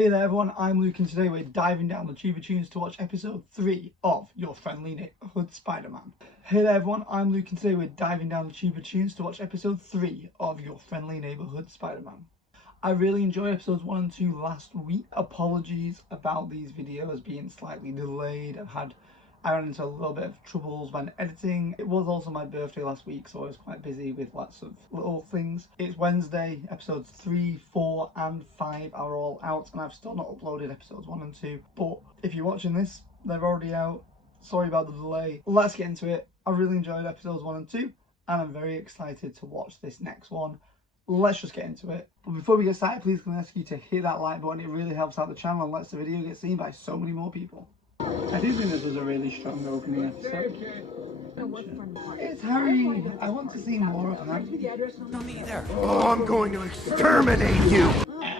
Hey there everyone, I'm Luke and today we're diving down the tube of Toons to watch episode 3 of Your Friendly Neighborhood Spider-Man. Hey there everyone, I'm Luke and today we're diving down the tube of Toons to watch episode 3 of Your Friendly Neighborhood Spider-Man. I really enjoyed episodes 1 and 2 last week. Apologies about these videos being slightly delayed. I ran into a little bit of troubles when editing. It was also my birthday last week, so I was quite busy with lots of little things. It's Wednesday, episodes 3, 4 and 5 are all out, and I've still not uploaded episodes 1 and 2. But if you're watching this, they're already out. Sorry about the delay. Let's get into it. I really enjoyed episodes 1 and 2, and I'm very excited to watch this next one. Let's just get into it. But before we get started, please can I ask you to hit that like button. It really helps out the channel and lets the video get seen by so many more people. I do think this was a really strong opening episode. It's Harry. I want to see more of Harry. Not me either. Oh, I'm going to exterminate you.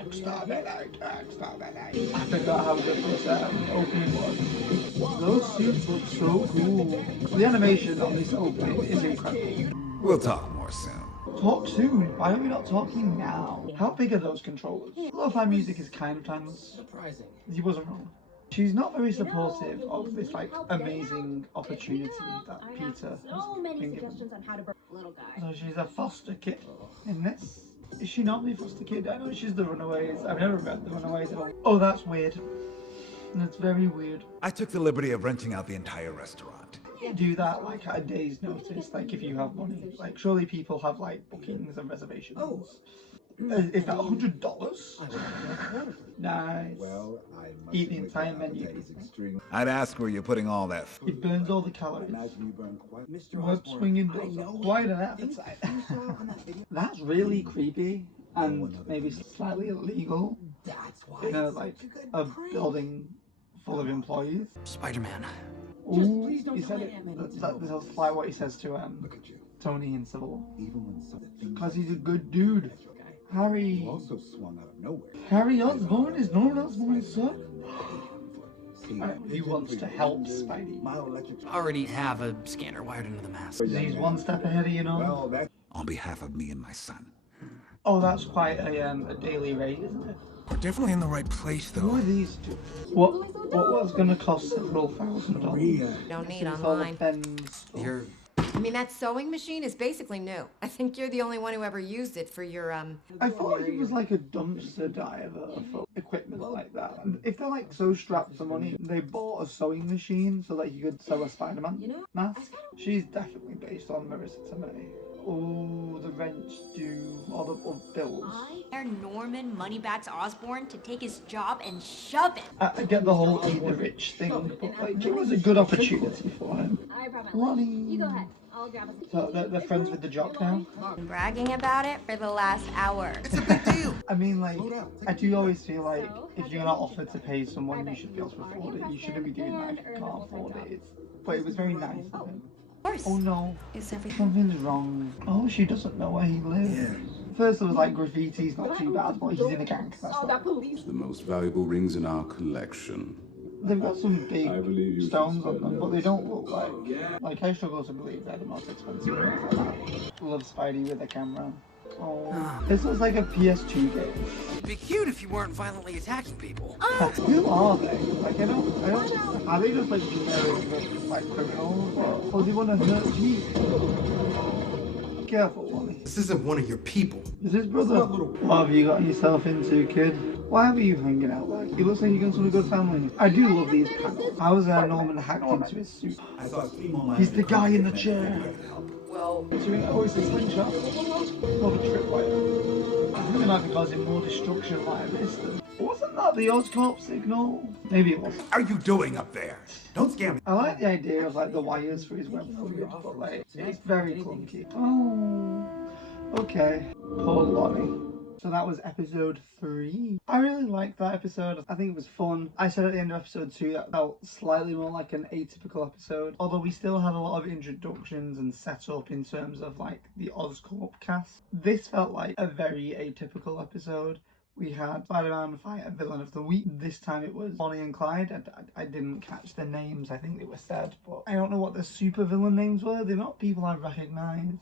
Exterminate. I forgot how good this opening was. Those suits look so cool. The animation on this opening is incredible. We'll talk more soon. Talk soon. Why are we not talking now? How big are those controllers? Lo-fi music is kind of timeless. Surprising. He wasn't wrong. She's not very supportive of this like amazing opportunity that Peter has been given. So she's a foster kid in this. Is she not the foster kid? I know she's the Runaways. I've never read the Runaways at all. Oh, that's weird. That's very weird. I took the liberty of renting out the entire restaurant. You do that like at a day's notice, like if you have money. Like surely people have like bookings and reservations. Oh. Is that $100? Nice. Well, eat the entire menu. I'd ask where you're putting all that food. It burns all the calories. Web swinging does quite an appetite. That's really creepy and maybe slightly illegal in a building full of employees. Spider-Man. Ooh, he said it. That's like what he says to Tony in Civil War. Because he's a good dude. Harry. Also swung out of nowhere. Harry Osborn is Norman Osborn's son. He wants to help Spidey. Already have a scanner wired into the mask. He's one step ahead of you know. On behalf of me and my son. Oh, that's quite a daily rate, isn't it? We're definitely in the right place, Who though. are these two? What was going to cost several $1,000s? No need online. You're... I mean, that sewing machine is basically new. I think you're the only one who ever used it for your, I thought he was like a dumpster diver for equipment like that. And if they're like so strapped for money, they bought a sewing machine so that you could sew a Spider-Man mask. She's definitely based on Marissa Tomei. Oh, the rent's due, all the bills. I Norman Moneybats Osborn to take his job and shove it. I get the whole eat the rich thing, but like it was a good opportunity for him. Lonnie. You go ahead. I'll grab a So they're friends with the jock now? bragging about it for the last hour. It's a big deal. I mean, like, I do always feel like if you're not offered to pay someone, you should be able to afford it. You shouldn't be doing that if you can't afford it. But it was very nice of him. Oh no, something's wrong. Oh, she doesn't know where he lives. Yeah. First it was like graffiti's not too bad, but he's in a gang. That's not. The most valuable rings in our collection. They've got some big stones on them, but they don't look like I struggle to believe they're the most expensive ones like that. Love Spidey with a camera. Oh, this looks like a PS2 game. It'd be cute if you weren't violently attacking people. Who are they? Like I don't. Are they just like generic like criminals, or do they want to hurt me? Careful, Lonnie. This isn't one of your people. Is his brother? What have you gotten yourself into, kid? Why are you hanging out like? He looks like you're going to a good family. I do love these panels. How was Norman hacked into his suit? He's the guy in the chair. Well, Oh, it's a slingshot. Not a tripwire. I think it might be causing more destruction like this. Wasn't that the Oscorp signal? Maybe it was. What are you doing up there? Don't scare me. I like the idea of like the wires for his web fluid, but like it's very clunky. Oh, okay. Poor Lonnie. So that was episode 3. I really liked that episode. I think it was fun. I said at the end of episode 2 that felt slightly more like an atypical episode. Although we still had a lot of introductions and setup in terms of like the Oscorp cast. This felt like a very atypical episode. We had Spider-Man fight a villain of the week. This time it was Bonnie and Clyde. I didn't catch the names. I think they were said, but I don't know what the super villain names were. They're not people I recognise.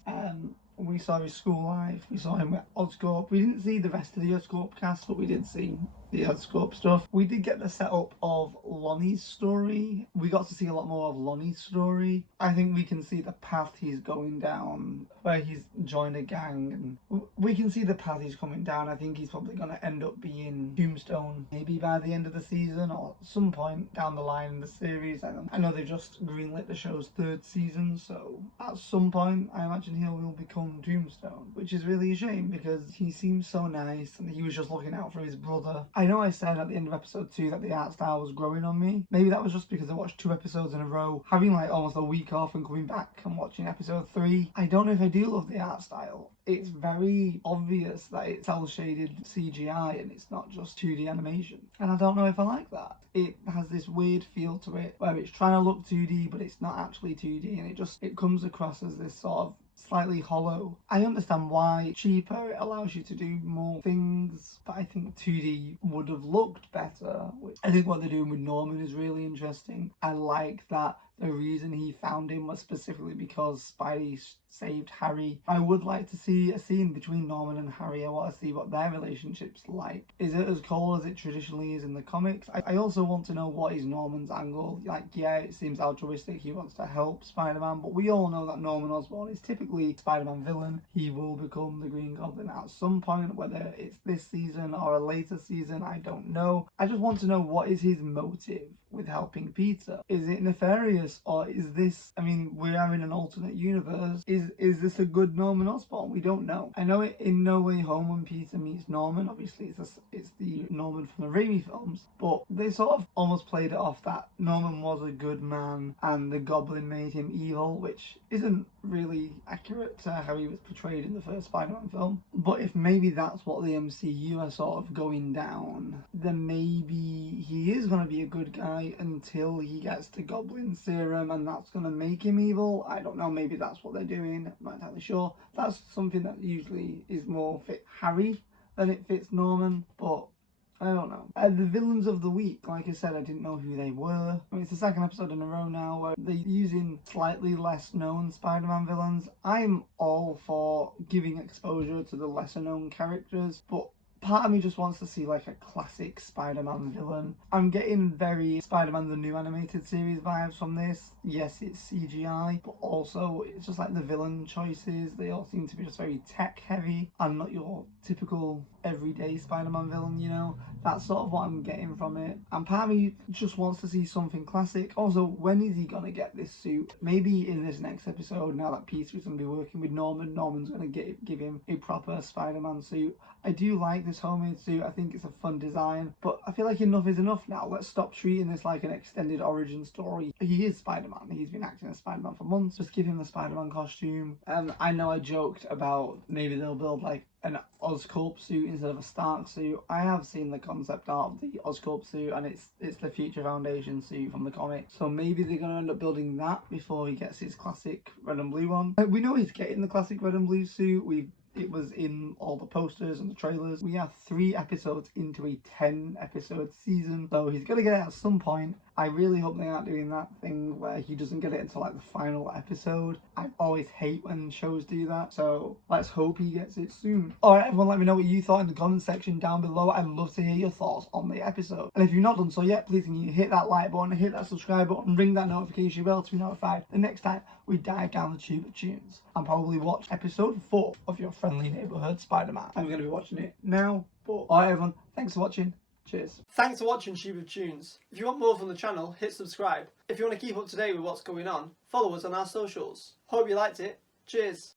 We saw his school life. We saw him with Oscorp. We didn't see the rest of the Oscorp cast, but we did see the Oscorp stuff. We did get the setup of Lonnie's story. We got to see a lot more of Lonnie's story. I think we can see the path he's going down, where he's joined a gang, and we can see the path he's coming down. I think he's probably going to end up being Tombstone, maybe by the end of the season or some point down the line in the series. I know they just greenlit the show's 3rd season, so at some point I imagine he will become Tombstone, which is really a shame because he seems so nice and he was just looking out for his brother. I know I said at the end of episode 2 that the art style was growing on me. Maybe that was just because I watched 2 episodes in a row, having like almost a week off and coming back and watching episode 3. I don't know if I do love the art style. It's very obvious that it's cel-shaded CGI and it's not just 2D animation. And I don't know if I like that. It has this weird feel to it where it's trying to look 2D but it's not actually 2D, and it comes across as this sort of slightly hollow. I understand why cheaper, it allows you to do more things, but I think 2D would have looked better. I think what they're doing with Norman is really interesting. I like that the reason he found him was specifically because Spidey saved Harry. I would like to see a scene between Norman and Harry. I want to see what their relationship's like. Is it as cold as it traditionally is in the comics? I also want to know what is Norman's angle. Like, yeah, it seems altruistic, he wants to help Spider-Man, but we all know that Norman Osborn is typically a Spider-Man villain. He will become the Green Goblin at some point, whether it's this season or a later season, I don't know. I just want to know, what is his motive with helping Peter? Is it nefarious, or is this, I mean, we're having an alternate universe. Is this a good Norman Osborn? We don't know. I know it in No Way Home when Peter meets Norman, obviously it's the Norman from the Raimi films, but they sort of almost played it off that Norman was a good man and the Goblin made him evil, which isn't really accurate to how he was portrayed in the first Spider-Man film. But if maybe that's what the MCU are sort of going down, then maybe he is going to be a good guy until he gets to Goblin Serum and that's going to make him evil. I don't know, maybe that's what they're doing, I'm not entirely sure. That's something that usually is more fit Harry than it fits Norman, but I don't know. The villains of the week, like I said, I didn't know who they were. I mean, it's the 2nd episode in a row now where they're using slightly less known Spider-Man villains. I'm all for giving exposure to the lesser known characters, but part of me just wants to see like a classic Spider-Man villain. I'm getting very Spider-Man the New Animated Series vibes from this. Yes, it's CGI, but also it's just like the villain choices. They all seem to be just very tech heavy and not your typical everyday Spider-Man villain, you know? That's sort of what I'm getting from it. And part of me just wants to see something classic. Also, when is he gonna get this suit? Maybe in this next episode, now that Peter is gonna be working with Norman, Norman's gonna give him a proper Spider-Man suit. I do like this homemade suit. I think it's a fun design, but I feel like enough is enough now. Let's stop treating this like an extended origin story. He is Spider-Man. He's been acting as Spider-Man for months. Just give him the Spider-Man costume. And I know I joked about maybe they'll build like an Oscorp suit instead of a Stark suit. I have seen the concept art of the Oscorp suit, and it's the Future Foundation suit from the comic. So maybe they're going to end up building that before he gets his classic red and blue one. We know he's getting the classic red and blue suit. It was in all the posters and the trailers. We are 3 episodes into a 10-episode season, so he's going to get it at some point. I really hope they aren't doing that thing where he doesn't get it until like the final episode. I always hate when shows do that, so let's hope he gets it soon. Alright everyone, let me know what you thought in the comment section down below. I'd love to hear your thoughts on the episode. And if you've not done so yet, please can you hit that like button, hit that subscribe button, ring that notification bell to be notified the next time we dive down the tube of tunes. And probably watch episode 4 of your friendly neighborhood Spider-Man. I'm going to be watching it now, but alright everyone, thanks for watching. Cheers. Thanks for watching Tube of Tunes. If you want more from the channel, hit subscribe. If you want to keep up to date with what's going on, follow us on our socials. Hope you liked it. Cheers.